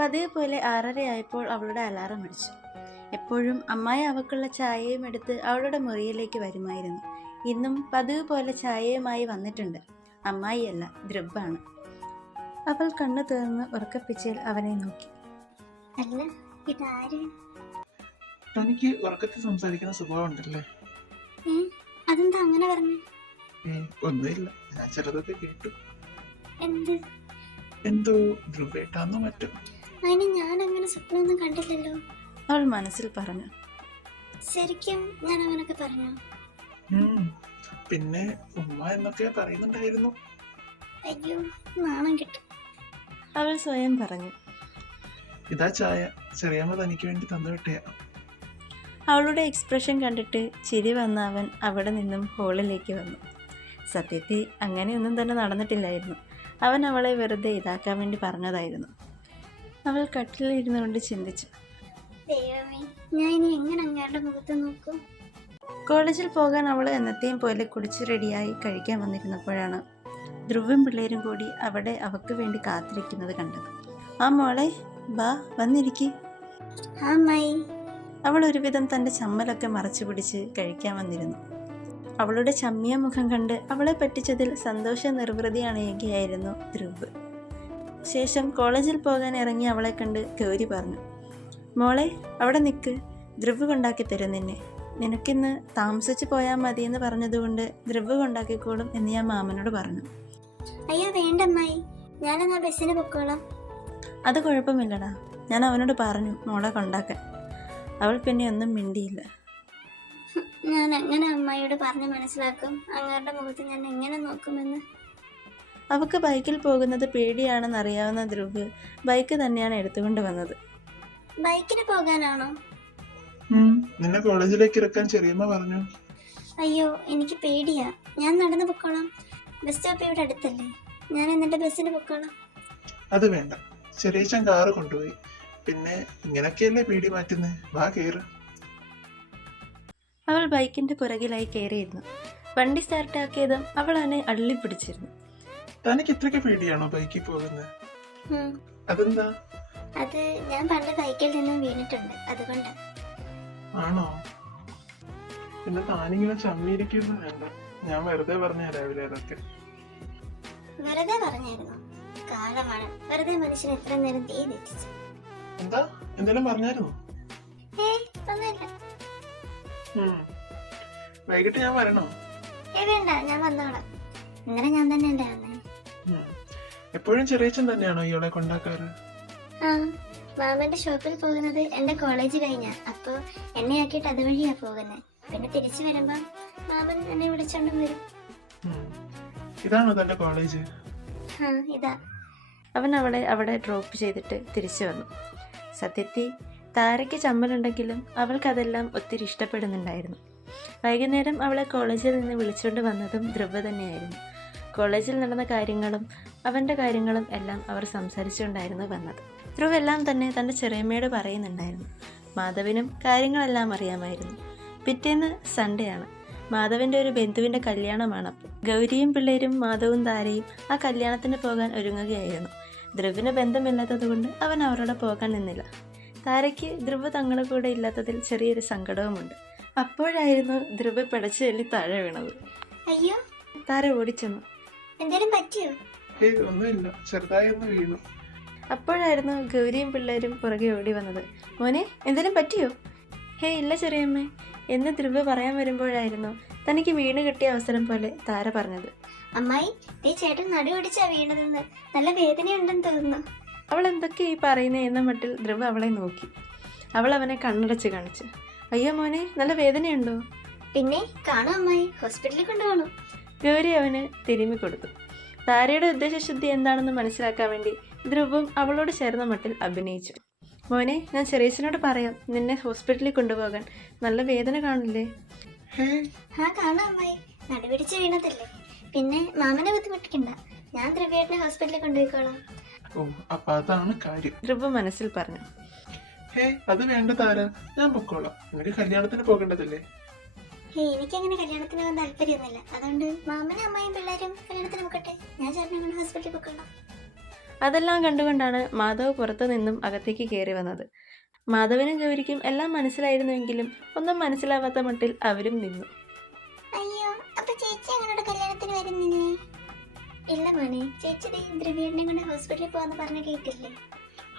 പതിവ് പോലെ 6:30 ആയപ്പോൾ അവളുടെ അലാറം അടിച്ചു. എപ്പോഴും അമ്മായി അവൾക്കുള്ള ചായയും എടുത്ത് അവളുടെ മുറിയിലേക്ക് വരുമായിരുന്നു. ഇന്നും പതിവ് പോലെ ചായയുമായി വന്നിട്ടുണ്ട്. അമ്മായിയല്ല, ധ്രുവാണ്. അവൾ കണ്ണു തുറന്ന് ഉറക്കപ്പിച്ചയിൽ അവനെ നോക്കി. അല്ല, ഇതാര്? തനിക്ക് ഉറക്കത്തിൽ സംസാരിക്കുന്ന സ്വഭാവം ഉണ്ടല്ലേ? അതെന്താ അങ്ങനെ പറഞ്ഞു? ഒന്നുമില്ല, ഞാൻ ചിലതൊക്കെ കേട്ടു. എന്ത്? എന്തോ ധ്രുവേട്ടാന്നോ മറ്റോ. അതിന് ഞാൻ അങ്ങനെ സ്വപ്നമൊന്നും കണ്ടില്ലല്ലോ. അവൾ മനസ്സിൽ പറഞ്ഞു. ശരിക്കും ഞാൻ അങ്ങനൊക്കെ പറഞ്ഞു? പിന്നെ ഉമ്മ എന്നൊക്കെ പറയുന്നുണ്ടായിരുന്നു. അയ്യോ, നാണം കിട്ടും. അവൾ സ്വയം പറഞ്ഞു. ഇതാ ചായ, ചെറിയമ്മ തനിക്ക് വേണ്ടി തന്നുവിട്ടയാ. അവളുടെ എക്സ്പ്രഷൻ കണ്ടിട്ട് ചിരി വന്ന അവൻ അവിടെ നിന്നും ഹോളിലേക്ക് വന്നു. സത്യത്തിൽ അങ്ങനെയൊന്നും തന്നെ നടന്നിട്ടില്ലായിരുന്നു. അവൻ അവളെ വെറുതെ ഇതാക്കാൻ വേണ്ടി പറഞ്ഞതായിരുന്നു. അവൾ കട്ടിലിരുന്നു കൊണ്ട് ചിന്തിച്ചു. ദൈവമേ, ഞാൻ ഇനി എങ്ങനെ അങ്ങേരുടെ മുഖത്ത് നോക്കും? കോളേജിൽ പോകാൻ അവൾ എന്നത്തെയും പോലെ കുളിച്ച് റെഡിയായി കഴിക്കാൻ വന്നിരുന്നപ്പോഴാണ് ധ്രുവും പിള്ളേരും കൂടി അവിടെ അവൾക്ക് വേണ്ടി കാത്തിരിക്കുന്നത് കണ്ടത്. ആ മോളെ, ബാ വന്നിരിക്കി. ആ അമ്മായി. അവൾ ഒരുവിധം തൻ്റെ ചമ്മലൊക്കെ മറച്ചു പിടിച്ച് കഴിക്കാൻ വന്നിരുന്നു. അവളുടെ ചമ്മിയ മുഖം കണ്ട് അവളെ പറ്റിച്ചതിൽ സന്തോഷ നിർവൃതി അണയുകയായിരുന്നു ധ്രുവ്. ശേഷം കോളേജിൽ പോകാൻ ഇറങ്ങി അവളെ കണ്ട് ഗൗരി പറഞ്ഞു. മോളെ, അവിടെ നിൽക്ക്, ധ്രുവ് കൊണ്ടാക്കി തരും നിന്നെ. നിനക്കിന്ന് താമസിച്ച് പോയാൽ മതിയെന്ന് പറഞ്ഞതുകൊണ്ട് ധ്രുവ് കൊണ്ടാക്കിക്കോളും എന്ന് ഞാൻ മാമനോട് പറഞ്ഞു. അയ്യോ വേണ്ട അമ്മായി, ഞാനെന്നാ ബസ്സിന് പൊക്കോളാം. അത് കുഴപ്പമില്ലടാ, ഞാൻ അവനോട് പറഞ്ഞു മോളെ കൊണ്ടാക്കാൻ. അവൾ പിന്നെ ഒന്നും മിണ്ടിയില്ല. ഞാൻ എങ്ങനെ അമ്മായിയോട് പറഞ്ഞ് മനസ്സിലാക്കും അങ്ങേരുടെ മുഖത്ത് ഞാൻ എങ്ങനെ നോക്കുമെന്ന്? അവൾക്ക് ബൈക്കിൽ പോകുന്നത് പേടിയാണെന്ന് അറിയാവുന്ന ധ്രുവ് ബൈക്ക് തന്നെയാണ് എടുത്തുകൊണ്ട് വന്നത്. ബൈക്കിന് പോകാനാണോ? നിന്നെ കോളേജിലേക്ക് ഇറക്കാൻ ചെറിയമ്മ പറഞ്ഞു. അയ്യോ, എനിക്ക് പേടിയാ. ഞാൻ നടന്നു പൊക്കോളാം. ബസ് സ്റ്റോപ്പ് ഇവിടെ അടുത്തല്ലേ, ഞാൻ എന്നിട്ട് ബസ്സിന് പൊക്കോളാം. അത് വേണ്ട, ചെറിയച്ചൻ കാറ് കൊണ്ടുപോയി. പിന്നെ ഇങ്ങനൊക്കെയല്ലേ പേടി മാറ്റുന്നേ, വാ കേറ്. അവൾ ബൈക്കിന്റെ പുറകിലായി കയറിയിരുന്നു. വണ്ടി സ്റ്റാർട്ടാക്കിയതും അവൾ അവനെ അള്ളിപ്പിടിച്ചിരുന്നു. തനിക്ക് ഇത്രയ്ക്ക് പേടിയാണോ ബൈക്കിൽ പോകുന്നത്? അതെന്താ? അത് ഞാൻ പണ്ട് ബൈക്കിൽ നിന്നും വീണിട്ടുണ്ട്, അതുകൊണ്ട്. ആണോ? പിന്നെ താനിങ്ങനെ ചമ്മിയിരിക്കുന്നു വേണ്ട, ഞാൻ വെറുതെ പറഞ്ഞ രാവിലെ അതൊക്കെ. വെറുതെ പറഞ്ഞായിരുന്നു? കാലമാണ്, വെറുതെ മനുഷ്യൻ എത്ര നേരം തീ തെറ്റിച്ചു. എന്താ, എന്തെങ്കിലും പറഞ്ഞായിരുന്നോ? ഒന്നുമില്ല. വൈകിട്ട് ഞാൻ വരണോ? വേണ്ട, ഞാൻ വന്നോളാം. ഇന്നലെ ഞാൻ തന്നെ അല്ലേ വന്നേ. എപ്പോഴും ചെറിയച്ചൻ തന്നെയാണോ ഇയാളെ കൊണ്ടാക്കാറ്? ആ, മാമന്റെ ഷോപ്പിൽ പോകുന്നത് എന്റെ കോളേജ് കഴിഞ്ഞാ, അപ്പൊ എന്നെ ആക്കിയിട്ട് അതുവഴിയാ പോകുന്നത്. പിന്നെ തിരിച്ചു വരുമ്പോ മാമൻ എന്നെ വിളിച്ചോണ്ടും വരും. ഇതാണോ തന്റെ കോളേജ്? ആ, ഇതാ. അവൻ അവളെ അവിടെ ഡ്രോപ്പ് ചെയ്തിട്ട് തിരിച്ചു വന്നു. സത്യത്തിൽ താരയ്ക്ക് ചമ്മലുണ്ടെങ്കിലും അവൾക്കതെല്ലാം ഒത്തിരി ഇഷ്ടപ്പെടുന്നുണ്ടായിരുന്നു. വൈകുന്നേരം അവളെ കോളേജിൽ നിന്ന് വിളിച്ചുകൊണ്ട് വന്നതും ധ്രുവ് തന്നെയായിരുന്നു. കോളേജിൽ നടന്ന കാര്യങ്ങളും അവൻ്റെ കാര്യങ്ങളും എല്ലാം അവർ സംസാരിച്ചുകൊണ്ടായിരുന്നു വന്നത്. ധ്രുവ് എല്ലാം തന്നെ തൻ്റെ ചെറിയമ്മയോട് പറയുന്നുണ്ടായിരുന്നു. മാധവിനും കാര്യങ്ങളെല്ലാം അറിയാമായിരുന്നു. പിറ്റേന്ന് സൺഡേ ആണ്. മാധവിൻ്റെ ഒരു ബന്ധുവിൻ്റെ കല്യാണമാണ്. ഗൗരിയും പിള്ളേരും മാധവും താരയും ആ കല്യാണത്തിന് പോകാൻ ഒരുങ്ങുകയായിരുന്നു. ധ്രുവിന് ബന്ധമില്ലാത്തതുകൊണ്ട് അവൻ അവരോട് പോകാൻ നിന്നില്ല. താരയ്ക്ക് ധ്രുവ് തങ്ങളുടെ കൂടെ ഇല്ലാത്തതിൽ ചെറിയൊരു സങ്കടവുമുണ്ട്. അപ്പോഴായിരുന്നു ധ്രുവ് പിടച്ചു ചൊല്ലി താഴെ വീണത്. അയ്യോ! താര ഓടിച്ചെന്നു. എന്തേലും പറ്റിയോ? ഒന്നുമില്ല, ചെറുതായി ഒന്ന് വീണു. അപ്പോഴായിരുന്നു ഗൗരിയും പിള്ളേരും പുറകെ ഓടി വന്നത്. മോനെ, എന്തേലും പറ്റിയോ? ഇല്ല ചെറിയമ്മേ എന്ന് ധ്രുവ് പറയാൻ വരുമ്പോഴായിരുന്നു തനിക്ക് വീണ് കിട്ടിയ അവസരം പോലെ താര പറഞ്ഞത്. അമ്മായി, ഈ ചേട്ടൻ നടു പിടിച്ചാ വീണതെന്ന്, നല്ല വേദനയുണ്ടെന്ന് തോന്നുന്നു. അവൾ എന്തൊക്കെ ഈ പറയുന്നേ എന്ന മട്ടിൽ ധ്രുവ് അവളെ നോക്കി. അവൾ അവനെ കണ്ണടച്ച് കാണിച്ചു. അയ്യോ മോനെ, നല്ല വേദനയുണ്ടോ? പിന്നെ കാണാം അമ്മായി, ഹോസ്പിറ്റലിൽ കൊണ്ടുപോകണം. ഗൗരി അവന് തിരുമ്മി കൊടുത്തു. താരയുടെ ഉദ്ദേശശുദ്ധി എന്താണെന്ന് മനസ്സിലാക്കാൻ വേണ്ടി ധ്രുവും അവളോട് ചേർന്ന മട്ടിൽ അഭിനയിച്ചു. മോനെ, ഞാൻ ചെറിയച്ചനോട് പറയാം നിന്നെ ഹോസ്പിറ്റലിൽ കൊണ്ടുപോകാൻ. നല്ല വേദന കാണില്ലേ? കാണാം അമ്മായി, നടുപിടിച്ച് വീണതല്ലേ. പിന്നെ മാമനെ ബുദ്ധിമുട്ടിക്കണ്ട, ഞാൻ ധ്രുവേട്ടനെ ഹോസ്പിറ്റലിൽ കൊണ്ടുപോയിക്കോളാം. അപ്പൊ അതാണ് കാര്യം, ധ്രുവ് മനസ്സിൽ പറഞ്ഞു. അത് വേണ്ട താര, ഞാൻ പൊക്കോളാം. നിനക്ക് കല്യാണത്തിന് പോകേണ്ടതല്ലേ? എനിക്കങ്ങനെ കല്യാണത്തിന് പോകാൻ താല്പര്യമൊന്നുമില്ല. അതുകൊണ്ട് മാമനും അമ്മായും പിള്ളേരും കല്യാണത്തിന് പോകട്ടെ, ഞാൻ ചേട്ടനെ കൊണ്ട് ഹോസ്പിറ്റലിൽ പോയിക്കോളാം. അതെല്ലാം കണ്ടുകൊണ്ടാണ് മാധവ് പുറത്തു നിന്നും അകത്തേക്ക് കയറി വന്നത്. മാധവനും ഗൗരിക്കും എല്ലാം മനസ്സിലായിരുന്നുവെങ്കിലും ഒന്നും മനസ്സിലാവാത്ത മട്ടിൽ അവരും നിന്നു. അയ്യോ, അപ്പൊ ചേച്ചി ഞങ്ങളുടെ കല്യാണത്തിന് വരുന്നില്ലേ? ഇല്ല മോനെ, ചേച്ചി ദ്രവ്യേട്ടനെ കൊണ്ട് ഹോസ്പിറ്റലിൽ പോവാന്ന് പറഞ്ഞ കേട്ടില്ലേ?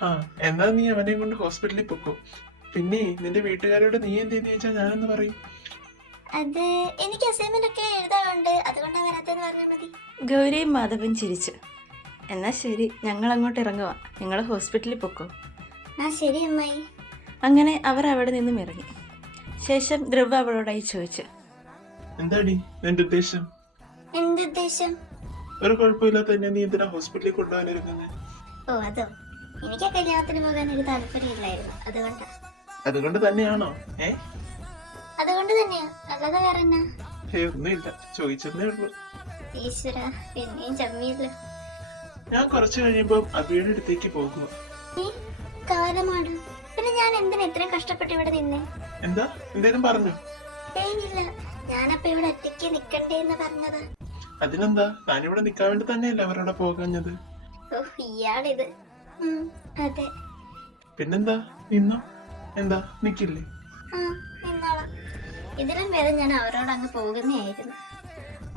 ആ, എന്നാ നീ അവനെയും കൊണ്ട് ഹോസ്പിറ്റലിൽ പൊക്കോ. പിന്നെ നിന്റെ വീട്ടുകാരോട് നീ എന്തെന്ന് ചോദിച്ചാൽ ഞാനെന്ന് പറയും. അത് എനിക്ക് അസൈൻമെന്റ് ഒക്കെ എഴുതാറുണ്ട്, അതുകൊണ്ടാണ് വരാത്തെന്ന് പറഞ്ഞാൽ മതി. ഗൗരിയും മാധവും ചിരിച്ചു. എന്നാൽ ശരി, ഞങ്ങൾ അങ്ങോട്ട് ഇറങ്ങുക, നിങ്ങൾ ഹോസ്പിറ്റലിൽ പൊക്കോ. ആ ശരി അമ്മായി. അങ്ങനെ അവർ അവിടെ നിന്നും ഇറങ്ങി. ശേഷം ധ്രുവ അവളോടായി ചോദിച്ചു, എന്താടി നിന്റെ ഉദ്ദേശം? എന്തുദ്ദേശം? ഒരു കുഴപ്പമില്ലാത്ത തന്നെ നീ എന്തിനാ ഹോസ്പിറ്റലിൽ കൊണ്ടുപോകാനിരുന്നത്? ഓ അതോ, എനിക്ക് ആ കല്യാണത്തിന് പോകാൻ ഒരു താല്പര്യമില്ലായിരുന്നു, അതുകൊണ്ടാ. അതുകൊണ്ട് തന്നെയാണോ? അതുകൊണ്ട് തന്നെയാ, അല്ലാതെ വേറെ എന്നാ? ഒന്നുമില്ല, ചോദിച്ചെന്നേ ഉള്ളൂ. ഈശ്വര, പിന്നെയും ചമ്മിയല്ലോ. ഞാൻ കുറച്ചു കഴിയുമ്പോ അബിയുടെ അടുത്തേക്ക് പോകുക. നീ കാലമാണ്, പിന്നെ ഞാൻ എന്തിനാ ഇത്രയും കഷ്ടപ്പെട്ട് ഇവിടെ നിന്നേ? എന്താ എന്തേലും പറഞ്ഞു? ഇല്ല, ഞാനപ്പ ഇവിടെ ഒറ്റയ്ക്ക് നിക്കണ്ടേന്ന് പറഞ്ഞതാ. അതിനെന്താ, താനിവിടെ നിക്കാൻ വേണ്ടി തന്നെയല്ലേ അവരോടെ പോകാഞ്ഞത്? ഓ ഇയാളിത്. അതെ. പിന്നെന്താ, നിന്നോ? എന്താ നിക്കില്ലേ? ആ നിന്നോളാം. ഇതിലും വേറെ ഞാൻ അവരോട് അങ്ങ് പോകുന്നതായിരുന്നു.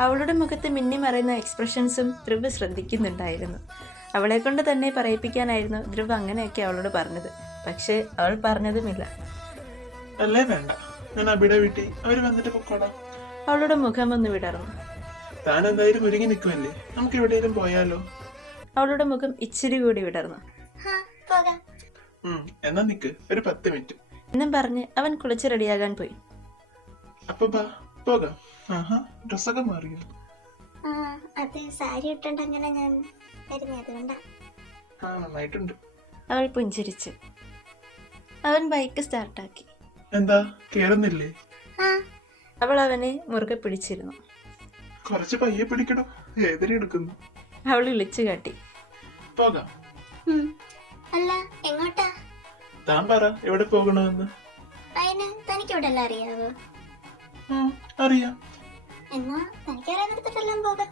അവളുടെ മുഖത്ത് മിന്നി മറയുന്ന എക്സ്പ്രഷൻസും ധ്രുവ് ശ്രദ്ധിക്കുന്നുണ്ടായിരുന്നു. അവളെ കൊണ്ട് തന്നെ പറയിപ്പിക്കാനായിരുന്നു ധ്രുവ് അങ്ങനെയൊക്കെ അവളോട് പറഞ്ഞത്. പക്ഷേ അവൾ പറഞ്ഞതുമില്ല. അല്ലേ വേണ്ട, ഞാൻ അബിയുടെ വീട്ടിൽ അവര് വന്നിട്ട് പൊക്കോടാം. അവളുടെ മുഖം ഒന്ന് വിടർന്നു. താൻ എന്തായാലും ഒരുങ്ങി നിൽക്കുമല്ലേ, നമുക്ക് എവിടെയെങ്കിലും പോയാലോ? അവളുടെ മുഖം ഇച്ചിരി കൂടി വിടർന്നു. പോകാം. എന്നാ നിക്ക്, ഒരു 10 മിനിറ്റ് എന്നും പറഞ്ഞ് അവൻ കുളിച്ച് റെഡിയാകാൻ പോയി. അപ്പൊ പോകാം. ആഹാ, ഡ്രസ്സൊക്കെ മാറിയോ? ആ അത് സാരി ഇട്ടുണ്ട്, അങ്ങനെ ഞാൻ വരുന്നേ, അതുകൊണ്ടാ. ആ, നന്നായിട്ടുണ്ട്. അവൾ പുഞ്ചിരിച്ചു. അവൻ ബൈക്ക് സ്റ്റാർട്ടാക്കി. എന്താ കേറുന്നില്ലേ? ആ അവൾ അവനെ മുറുകെ പിടിച്ചിരുന്നു. കുറച്ച് പയ്യെ പിടിക്കണോ, വേദന എടുക്കുന്നു. അവൾ വിളിച്ചു കാട്ടി. പോകാം. അല്ല എങ്ങോട്ടാ? താൻ പറ എവിടെ പോകണമെന്ന്. അതിന് തനിക്ക് ഇവിടെ എല്ലാം അറിയാവോ? അറിയാം. എന്നാ തനിക്കറിയാവുന്നിടത്തോട്ടെല്ലാം പോകാം.